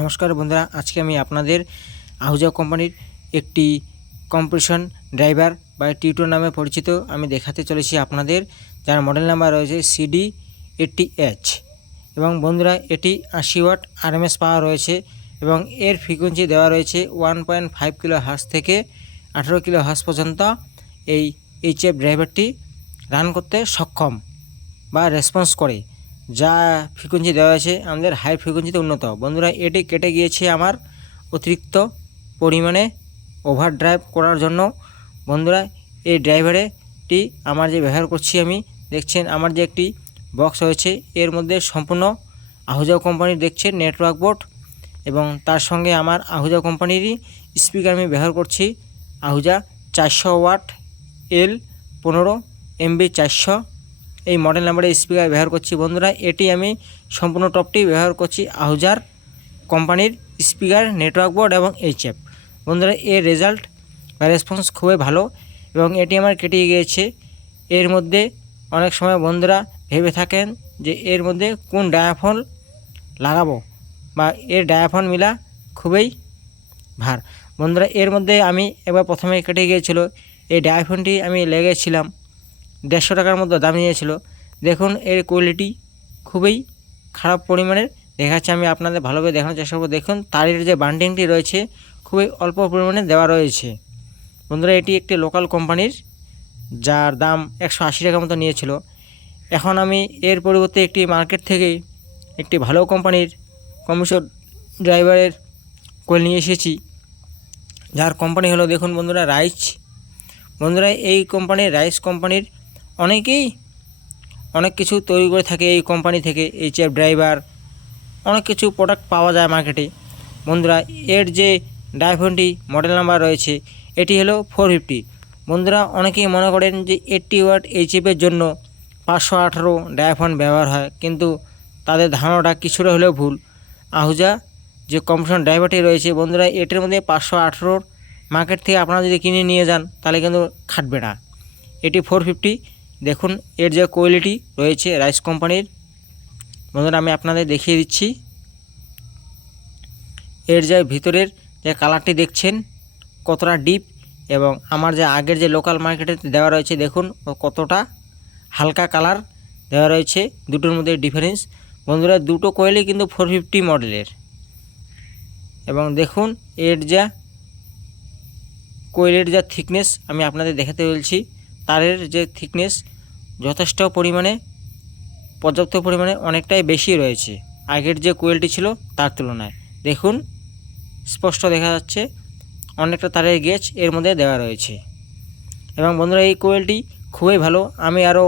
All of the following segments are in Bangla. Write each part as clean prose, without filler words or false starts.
নমস্কার বন্ধুরা, আজকে আমি আপনাদের আহুজা কোম্পানির একটি কম্প্রেশন ড্রাইভার বা টিউটো নামে পরিচিত আমি দেখাতে চলেছি আপনাদের, যার মডেল নাম্বার রয়েছে CD80H। এবং বন্ধুরা, এটি 80 ওয়াট RMS পাওয়ার রয়েছে এবং এর ফ্রিকোয়েন্সি দেওয়া রয়েছে 1.5 কিলো হার্জ থেকে 18 কিলো হার্জ পর্যন্ত। এই HF ড্রাইভারটি রান করতে সক্ষম বা রেসপন্স করে, যা ফ্রিকোয়েন্সি দেওয়া আছে আমাদের হাই ফ্রিকোয়েন্সিতে উন্নত। বন্ধুরা, এটি কেটে গিয়েছে আমার অতিরিক্ত পরিমাণে ওভার ড্রাইভ করার জন্য। বন্ধুরা, এই ড্রাইভারেটি আমার যে ব্যবহার করছি আমি, দেখছেন আমার যে একটি বক্স রয়েছে, এর মধ্যে সম্পূর্ণ আহুজা কোম্পানির দেখছেন নেটওয়ার্ক বোর্ড, এবং তার সঙ্গে আমার আহুজা কোম্পানিরই স্পিকার আমি ব্যবহার করছি। আহুজা 400 ওয়াট L15 MB 400 এই মডেল নাম্বারের স্পিকার ব্যবহার করছি। বন্ধুরা, এটি আমি সম্পূর্ণ টপটি ব্যবহার করছি আহুজার কোম্পানির স্পিকার, নেটওয়ার্ক বোর্ড এবং HF। বন্ধুরা, এর রেজাল্ট বা রেসপন্স খুবই ভালো এবং এটি আমার কেটে গিয়েছে। এর মধ্যে অনেক সময় বন্ধুরা ভেবে থাকেন যে এর মধ্যে কোন ডায়াফোন লাগাবো বা এর ডায়াফোন মিলা খুবই ভার। বন্ধুরা, এর মধ্যে আমি একবার প্রথমে কেটে গিয়েছিল। এই ডায়াফোনটি আমি লেগেছিলাম 150 টাকার মতো দাম নিয়েছিল। দেখুন, এর কোয়ালিটি খুবই খারাপ পরিমাণের দেখাচ্ছে। আমি আপনাদের ভালোভাবে দেখানোর চেষ্টা করব। দেখুন, তারের যে বান্ডিংটি রয়েছে খুবই অল্প পরিমাণে দেওয়া রয়েছে। বন্ধুরা, এটি একটি লোকাল কোম্পানির, যার দাম 180 টাকার মতো নিয়েছিল। এখন আমি এর পরিবর্তে একটি মার্কেট থেকে একটি ভালো কোম্পানির কম্প্রেসর ড্রাইভারের কোয়েল নিয়ে এসেছি, যার কোম্পানি হলো, দেখুন বন্ধুরা, রাইস। বন্ধুরা, এই কোম্পানির রাইস কোম্পানির অনেকেই অনেক কিছু তৈরি করে থাকে। এই কোম্পানি থেকে HF ড্রাইভার অনেক কিছু প্রোডাক্ট পাওয়া যায় মার্কেটে। বন্ধুরা, এর যে ডায়াফোনটি মডেল নাম্বার রয়েছে এটি হলো 450। বন্ধুরা, অনেকেই মনে করেন যে 80 ওয়াট HF-এর জন্য 518 ডায়াফোন ব্যবহার হয়, কিন্তু তাদের ধারণাটা কিছুটা হলেও ভুল। আহুজা যে কম্প্রেশন ড্রাইভারটি রয়েছে বন্ধুরা, এটির মধ্যে 518 মার্কেট থেকে আপনারা যদি কিনে নিয়ে যান তাহলে কিন্তু খাটবে না। এটি 450। দেখুন, এর যে কোয়ালিটি রয়েছে রাইস কোম্পানির, বন্ধুরা আমি আপনাদের দেখিয়ে দিচ্ছি। এর যে ভিতরের যে কালারটি দেখছেন কতটা ডিপ, এবং আমার যে আগের যে লোকাল মার্কেটে দেওয়া রয়েছে দেখুন কতটা হালকা কালার দেওয়া রয়েছে। দুটোর মধ্যে ডিফারেন্স। বন্ধুরা, দুটো কোয়েলই কিন্তু 450 মডেলের, এবং দেখুন এর যা কোয়েলের যা থিকনেস আমি আপনাদের দেখাতে বলছি, তারের যে থিকনেস যথেষ্ট পরিমাণে, পর্যাপ্ত পরিমাণে অনেকটাই বেশি রয়েছে আগের যে কোয়েলটি ছিল তার তুলনায়। দেখুন, স্পষ্ট দেখা যাচ্ছে অনেকটা তারের গেজ এর মধ্যে দেওয়া রয়েছে। এবং বন্ধুরা, এই কোয়েলটি খুবই ভালো। আমি আরও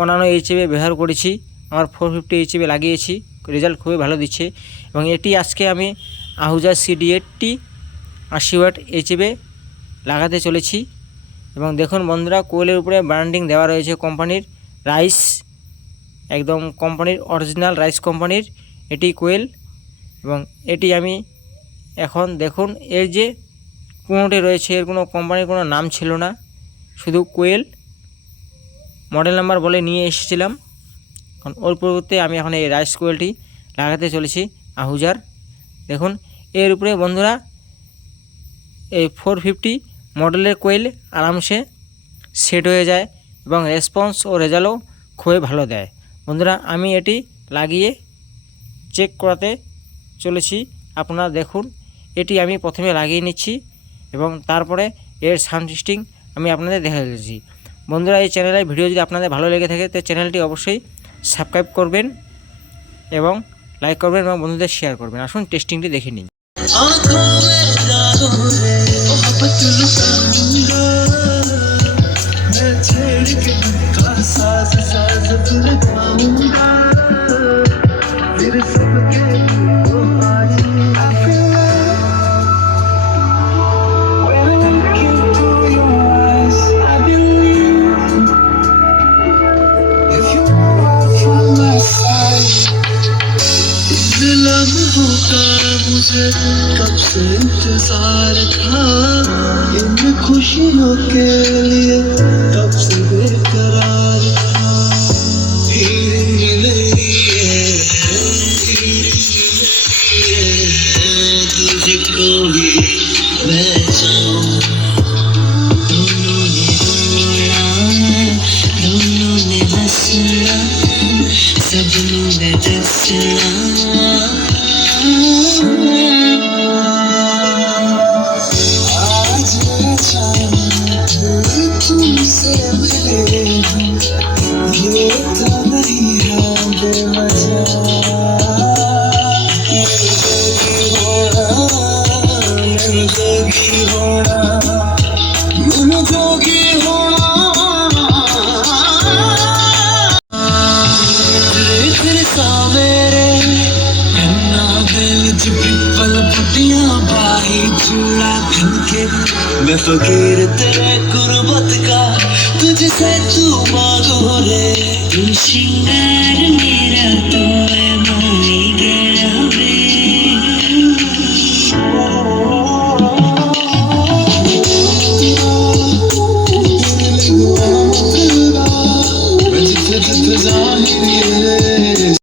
অন্যান্য HF ব্যবহার করেছি, আমার 450 HF লাগিয়েছি, রেজাল্ট খুবই ভালো দিচ্ছে। এবং এটি আজকে আমি আহুজা CD80 80 ওয়াট HF লাগাতে চলেছি। এবং দেখুন বন্ধুরা, কোয়েলের উপরে ব্র্যান্ডিং দেওয়া রয়েছে কোম্পানির রাইস, একদম কোম্পানির অরিজিনাল রাইস কোম্পানির এটি কোয়েল। এবং এটি আমি এখন দেখুন, এর যে কোনোটি রয়েছে এর কোনো কোম্পানির কোনো নাম ছিল না, শুধু কোয়েল মডেল নাম্বার বলে নিয়ে এসেছিলাম। কারণ ওর পরিবর্তে আমি এখন এই রাইস কোয়েলটি লাগাতে চলেছি আহুজার। দেখুন, এর উপরে বন্ধুরা এই 450 মডেলের কোয়েল আরামসে সেট হয়ে যায় এবং রেসপন্স ও রেজাল্টও খুবই ভালো দেয়। বন্ধুরা, আমি এটি লাগিয়ে চেক করাতে চলেছি। আপনারা দেখুন, এটি আমি প্রথমে লাগিয়ে নিচ্ছি এবং তারপরে এর সাউন্ড টেস্টিং আমি আপনাদের দেখা দিচ্ছি। বন্ধুরা, এই চ্যানেলের ভিডিও যদি আপনাদের ভালো লেগে থাকে তো চ্যানেলটি অবশ্যই সাবস্ক্রাইব করবেন এবং লাইক করবেন এবং বন্ধুদের শেয়ার করবেন। আসুন টেস্টিংটি দেখে নিন। मुझे कब से इंतजार था इन खुशियों के लिए, कब से बेकरार था। धीरे मिले तुझको ही मैं चाहूं दोनों ने रोना दोनों ने हंसना सबनों ने दसना आज अचानक तुमसे मिले हूँ ये तो नहीं है बेवजह मन जोगी होना मन जोगी होना तेरे सावेरे कन्ना दे विच पिपल पट्टियां बाही चूड़ा खनके मैं फकीर तेरे गुरबत का तुझसे तू मांगो रे तू श्रृंगार मेरा तो मैं मानी गया वे मैं जिथे जिथे जानी रे